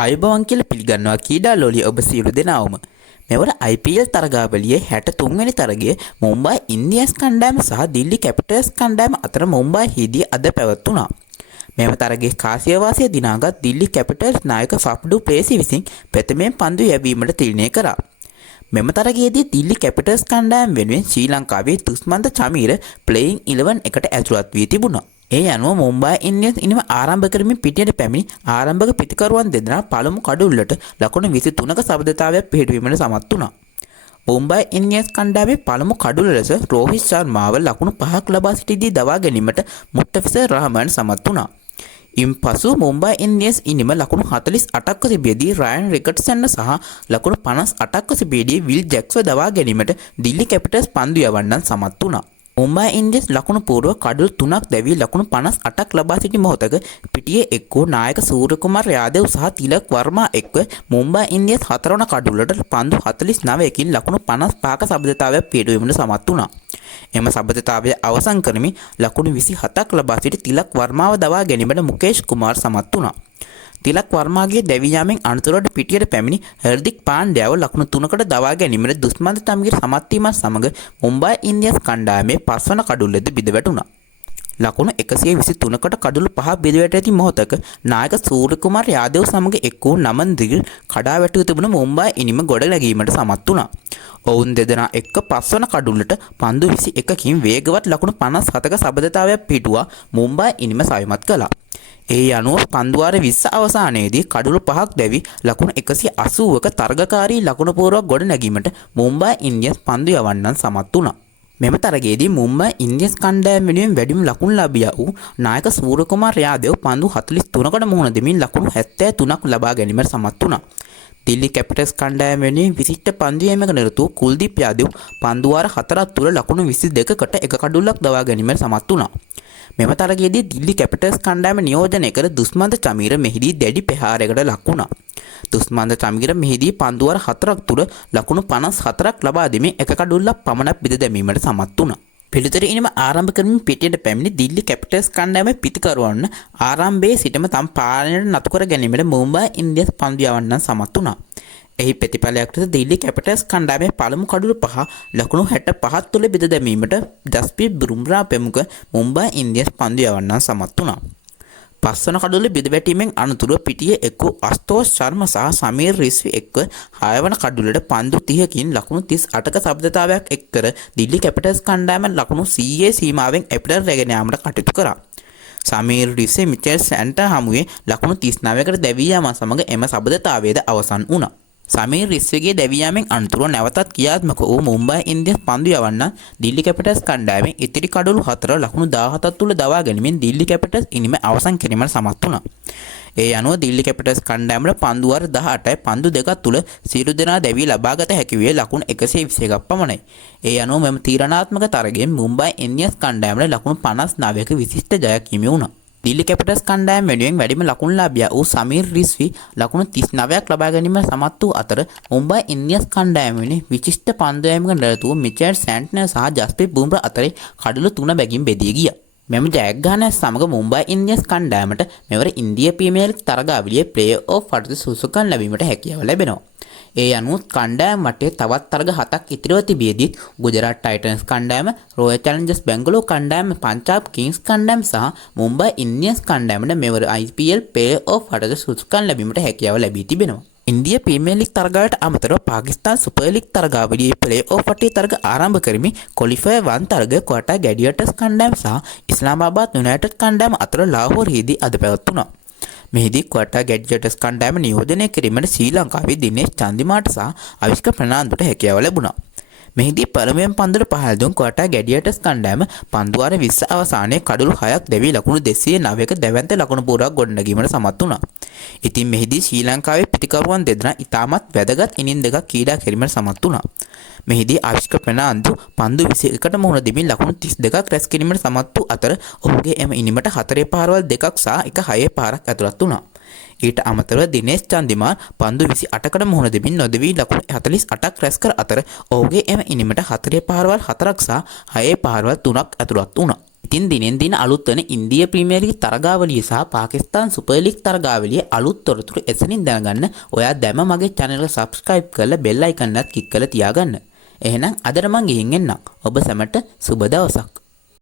ආයුබෝවන් කියලා පිළිගන්නවා කීඩා ලෝලිය ඔබ සියලු දෙනාවම. මෙවර IPL තරගාවලියේ 63 වෙනි තරගයේ මුම්බයි ඉන්දියන්ස් කණ්ඩායම සහ දිල්ලි කැපිටල්ස් කණ්ඩායම අතර මුම්බයිහිදී අද පැවැත්වුණා. මෙම තරගයේ කාසියවාසිය දිනාගත් දිල්ලි කැපිටල්ස් නායක ෆෆ් ඩු ප්ලේසි විසින් ප්‍රථමයෙන් පන්දු යැවීමට තීරණය කරා. මෙම තරගයේදී දිල්ලි කැපිටල්ස් කණ්ඩායම වෙනුවෙන් ශ්‍රී ලංකාවේ දුස්මන්ත චමීර ප්ලේයින් 11 එකට ඇතුළත් වී තිබුණා. ඒ අනුව මුම්බයි ඉන්දියන්ස් ඉනිම ආරම්භ කරමින් පිටියට පැමිණි ආරම්භක පිතිකරුවන් දෙදෙනා පළමු කඩුල්ලට ලකුණු 23ක සබඳතාවයක් පිහිටුවීමට සමත් වුණා. මුම්බයි ඉන්දියන්ස් කණ්ඩායමේ පළමු කඩුල්ල ලෙස රෝහිත් ශර්මාව ලකුණු 5ක් ලබා සිටිදී දවා ගැනීමට මුත්තෆිසර් රහමාන් සමත් වුණා. ඉන්පසු මුම්බයි ඉන්දියන්ස් ඉනිම ලකුණු 48ක් සිටියදී රයන් රිකට්සන් සහ ලකුණු 58ක් සිටියදී විල් ජැක්ස්ව දවා ගැනීමට දිල්ලි කැපිටල්ස් පන්දු යවන්නන් සමත් වුණා. මුම්බයි ඉන්දියන්ස් ලකුණු පූර්ව කඩුල් 3ක් දැවී ලකුණු 58ක් ලබා සිටි මොහොතක පිටියේ එක්වූ නායක සූර්යකුමාර් යාදව් සහ තිලක් වර්මා එක්ව මුම්බයි ඉන්දියන්ස් 4 වන කඩුල්ලට පන්දු 49කින් ලකුණු 55ක සබඳතාවයක් පිටුවීමට සමත් වුණා. එම සබඳතාවය අවසන් කරමින් ලකුණු 27ක් ලබා සිටි තිලක් වර්මාව දවා ගැනීමට මුකේෂ් කුමාර් සමත් වුණා. තිලක් වර්මාගේ දැවී යාමෙන් අනතුරට පිටියට පැමිණි හර්දික් පාණ්ඩ්‍යාව ලකුණු 3කට දවා ගැනීමට දුස්මන්ත චමීර සමත් වීමත් සමග මුම්බයි ඉන්දියන්ස් කණ්ඩායමේ 5 වන කඩුල්ලද බිඳ වැටුණා. ලකුණු 123කට කඩුළු 5 බිඳ වැට ඇති මොහොතක නායක සූර්යකුමාර් යාදව් සමග එක් වූ නමන් දිග කඩා වැටී තිබුණු මුම්බයි ඉනිම ගොඩ නැගීමට සමත් වුණා. ඔවුන් දෙදෙනා එක්ක 5 වන කඩුල්ලට පන්දු 21කින් වේගවත් ලකුණු 57ක සබඳතාවයක් පිටුවා මුම්බයි ඉනිම සවිමත් කළා. ඒ අනුව පන්දුවාර 20 අවසානයේදී කඩුළු 5ක් දැවි ලකුණු 180ක තරගකාරී ලකුණු පූර්වක් ගොඩ නැගීමට මුම්බයි ඉන්දියන්ස් පන්දු යවන්නන් සමත් වුණා. මෙම තරගයේදී මුම්බයි ඉන්දියන්ස් කණ්ඩායම වෙනුවෙන් වැඩිම ලකුණු ලැබියා වූ නායක සූර්යකුමාර් යාදව් පන්දු 43කට මුහුණ දෙමින් ලකුණු 73ක් ලබා ගැනීමට සමත් වුණා. දිල්ලි කැපිටල්ස් කණ්ඩායම වෙනුවෙන් විශිෂ්ට පන්දු යෑමක නිරත වූ කුල්දීප් යාදව් පන්දුවාර 4ක් තුළ ලකුණු 22කට එක කඩුල්ලක් දවා ගැනීමට සමත් වුණා. මෙම තරගයේදී දිල්ලි කැපිටල්ස් කණ්ඩායම නියෝජනය කර දුස්මන්ත චමීර මෙහිදී දැඩි ප්‍රහාරයකට ලක් වුණා. දුස්මන්ත චමීර මෙහිදී පන්දුවාර 4ක් තුළ ලකුණු 54ක් ලබා දෙමින් එක කඩුල්ලක් පමණක් බිඳ දැමීමට සමත් වුණා. පිළිතුර ඉනිම ආරම්භ කරමින් පිටියට පැමිණි දිල්ලි කැපිටල්ස් කණ්ඩායමේ පිතිකරුවන් ආරම්භයේ සිටම තම පාලනයට නතු කර ගැනීමට මුම්බයි ඉන්දියන්ස් පන්දු යවන්නන් සමත් වුණා. එහි ප්‍රතිඵලයක් ලෙස දිල්ලි කැපිටල්ස් කණ්ඩායමේ පළමු කඩුළු 5 ලකුණු 65ක් තුළ බෙද දැමීමට ජස්ප්‍රීත් බුම්රා ප්‍රමුඛ මුම්බයි ඉන්දියන්ස් පන්දු යවන්නන් සමත් වුණා. 5 වන කඩුල්ල බෙද වැටීමෙන් අනතුරුව පිටියේ එක්ව අස්තෝෂ් ශර්මා සහ සමීර් රිස්වි එක්ව 6 වන කඩුල්ලට පන්දු 30කින් ලකුණු 38ක සබඳතාවයක් එක් කර දිල්ලි කැපිටල්ස් කණ්ඩායම ලකුණු 100 සීමාවෙන් එපිටට රැගෙන යාමට කටයුතු කරා. සමීර් රිස්වි මිචෙල් සැන්ටර් හමුවේ ලකුණු 39කට දැවී යාම සමග එම සබඳතාවයද අවසන් වුණා. සමීර් රිස්විගේ දැවී යාමෙන් අනතුරුව නැවතත් ක්‍රියාත්මක වූ මුම්බයි ඉන්දියන්ස් පන්දු යවන්න දිල්ලි කැපිටල්ස් කණ්ඩායමේ ඉතිරි කඩුළු 4 ලකුණු 17ක් තුළ දවා ගැනීමෙන් දිල්ලි කැපිටල්ස් ඉනිම අවසන් කිරීමට සමත් වුණා. ඒ අනුව දිල්ලි කැපිටල්ස් කණ්ඩායමට පන්දුවාර 18යි පන්දු දෙකක් තුළ සියලු දෙනා දැවී ලබාගත හැකි වේ ලකුණු 121ක් පමණයි. ඒ අනුව මෙම තීරණාත්මක තරගයෙන් මුම්බයි ඉන්දියන්ස් කණ්ඩායමට ලකුණු 59ක විශිෂ්ට ජයක් හිමි වුණා. දිල්ලි කැපිටල්ස් කණ්ඩායම වෙනුවෙන් වැඩිම ලකුණු ලාභියා වූ සමීර් රිස්වි ලකුණු 39ක් ලබා ගැනීමට සමත් වූ අතර මුම්බයි ඉන්දියන්ස් කණ්ඩායම වෙනුවෙන් විශිෂ්ට පන්දු යෑමක නිරත වූ මිචෙල් සැන්ට්නර් සහ ජස්ප්‍රීත් බුම්රා අතරේ කඩලු 3 බැගින් බෙදී ගියා. මෙම ජයග්‍රහණය සමග මුම්බයි ඉන්දියන්ස් කණ්ඩායමට මෙවර ඉන්දියා ප්‍රීමියර් ලීග් තරගාවලියේ ප්ලේ ඔෆ් වලට සුසුකම් ලැබීමට හැකියාව ලැබෙනවා. ඒ අනුව කණ්ඩායම වටේ තවත් තරග 7ක් ඉතිරිව තිබියදී ගුජරාට් ටයිටන්ස් කණ්ඩායම, රොයල් චැලෙන්ජර්ස් බැංගලෝර කණ්ඩායම, පංජාබ් කිංස් කණ්ඩායම සහ මුම්බයි ඉන්දියන්ස් කණ්ඩායමට මෙවර IPL ප්ලේ ඔෆ් වලට සුසුකම් ලැබීමට හැකියාව ලැබී තිබෙනවා. ඉන්දියා ප්‍රීමියර් ලීග් තරගාවලට අමතරව පාකිස්තාන් සුපර් ලීග් තරගාවලියේ ප්ලේ ඔෆ් වටේ තරග ආරම්භ කරමින් ක්වොලිෆයර් 1 තරග ක්වාටා ගැඩියටර්ස් කණ්ඩායම සහ ඉස්ලාමාබාද් යුනයිටඩ් කණ්ඩායම අතර ලාහෝරයේදී අද පැවැත්වුණා. මෙහිදී ක්වාටා ගැඩියටර්ස් කණ්ඩායම නියෝජනය කිරීමට ශ්‍රී ලංකාවේ දිනේෂ් චන්දිමාට සහ අවිෂ්ක ප්‍රනාන්දුට හැකියාව ලැබුණා. මෙහිදී පළමුවෙන් පන්දුවට පහළ දුන් ක්වාටා ගැඩියටර්ස් කණ්ඩායම පන්දුවාර 20 අවසානයේ කඩුළු 6ක් දැවී ලකුණු 209ක දැවැන්ත ලකුණු පුරාවක් ගොඩනැගීමට සමත් වුණා. ඉතින් මෙහිදී ශ්‍රී ලංකාවේ පිටිකරුවන් දෙදෙනා ඉතාමත් වැදගත් ඉනින් දෙකක් ක්‍රීඩා කිරීමට සමත් වුණා. මෙහිදී අවිෂ්ක ප්‍රනාන්දු පන්දු 21කට මුහුණ දෙමින් ලකුණු 32ක් රැස් කිරීමට සමත් වූ අතර ඔහුගේ එම ඉනිමට 4 පාරවල් දෙකක් සහ එක 6 පාරක් ඇතුළත් වුණා. ඊට අමතරව දිනේෂ් චන්දිමාල් පන්දු 28කට මුහුණ දෙමින් නොදෙවී ලකුණු 48ක් රැස් කර අතර ඔහුගේ එම ඉනිමට 4 පාරවල් 4ක් සහ 6 පාරවල් 3ක් ඇතුළත් වුණා. ඉතින් දිනෙන් දින අලුත් වෙන ඉන්දියා ප්‍රීමියර් ලීග් තරගාවලිය සහ පාකිස්තාන් සුපර් ලීග් තරගාවලියේ අලුත් තොරතුරු එසනින් දැනගන්න ඔයා දැම මගේ channel එක subscribe කරලා bell icon එකත් click කරලා තියාගන්න. එහෙනම් අදට මං ගිහින් එන්නම්. ඔබ සැමට සුබ දවසක්.